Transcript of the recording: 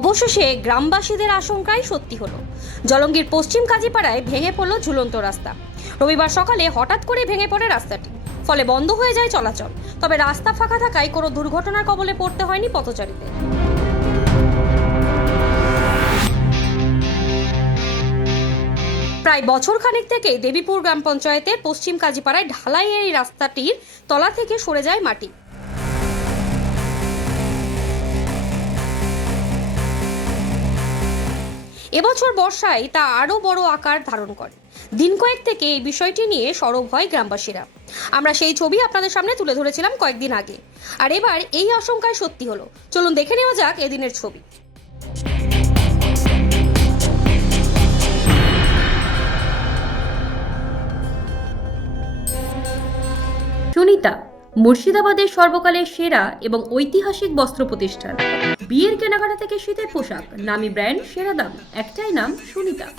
অবশেষে গ্রামবাসীদের আশঙ্কাই সত্যি হলো। জলঙ্গির পশ্চিম কাজীপাড়ায় ভেঙে পড়ল ঝুলন্ত রাস্তা। রবিবার সকালে হঠাৎ করে ভেঙে পড়ে রাস্তাটি, ফলে বন্ধ হয়ে যায় চলাচল। তবে রাস্তা ফাঁকা থাকায় কোনো দুর্ঘটনার কবলে পড়তে হয়নি পথচারীদের। প্রায় বছরখানেক থেকে দেবীপুর গ্রাম পঞ্চায়েতের পশ্চিম কাজীপাড়ায় ঢালাই এই রাস্তাটির তলা থেকে সরে যায় মাটি। এবছর বর্ষায় তা আরও বড় আকার ধারণ করে। দিন কয়েক থেকে এই বিষয়টি নিয়ে সরব হয় গ্রামবাসীরা। আমরা সেই ছবি আপনাদের সামনে তুলে ধরেছিলাম কয়েকদিন আগে, আর এবার এই আশঙ্কায় সত্যি হলো। চলুন দেখে নেওয়া যাক এদিনের ছবি। সুনিতা মুর্শিদাবাদের সর্বকালের সেরা এবং ঐতিহাসিক বস্ত্র প্রতিষ্ঠান। বিয়ের কেনাকাটা থেকে শীতের পোশাক, নামি ব্র্যান্ড, সেরা দাম, একটাই নাম সুনিতা।